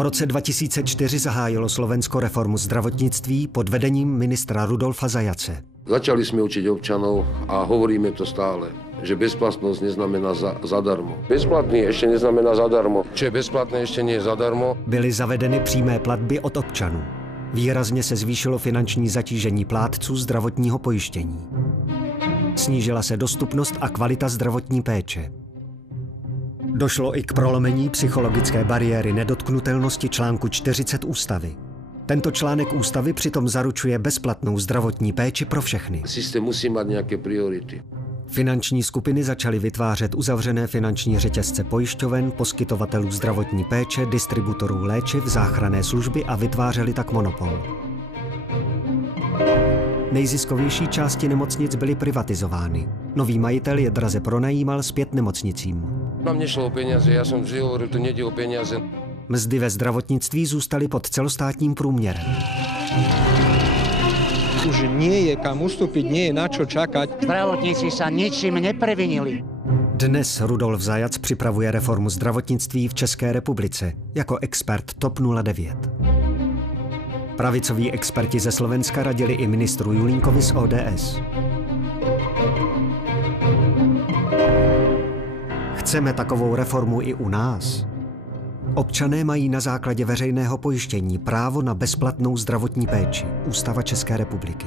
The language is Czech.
V roce 2004 zahájilo Slovensko reformu zdravotnictví pod vedením ministra Rudolfa Zajace. Začali sme učiť občanov a hovoríme to stále, že bezplatnosť neznamená zadarmo. Bezplatný ešte neznamená zadarmo. Čo je bezplatné, ešte nie je zadarmo. Byly zavedeny přímé platby od občanů. Výrazně se zvýšilo finanční zatížení plátců zdravotního pojištění. Snížila se dostupnost a kvalita zdravotní péče. Došlo i k prolomení psychologické bariéry nedotknutelnosti článku 40 ústavy. Tento článek ústavy přitom zaručuje bezplatnou zdravotní péči pro všechny. Systém musí mať nejaké priority. Finanční skupiny začaly vytvářet uzavřené finanční řetězce pojišťoven, poskytovatelů zdravotní péče, distributorů léčiv, záchranné služby a vytvářely tak monopol. Nejziskovější části nemocnic byly privatizovány. Nový majitel je draze pronajímal zpět nemocnicím. Nám nešlo o peniaze, ja som vždy hovoril, to nejde o peniaze. Mzdy ve zdravotnictví zůstaly pod celostátním průměrem. Už nie je kam ustúpiť, nie je na čo čakať. Zdravotníci sa ničím neprevinili. Dnes Rudolf Zajac připravuje reformu zdravotnictví v České republice jako expert TOP 09. Pravicoví experti ze Slovenska radili i ministru Julínkovi z ODS. Chceme takovou reformu i u nás. Občané mají na základě veřejného pojištění právo na bezplatnou zdravotní péči. Ústava České republiky.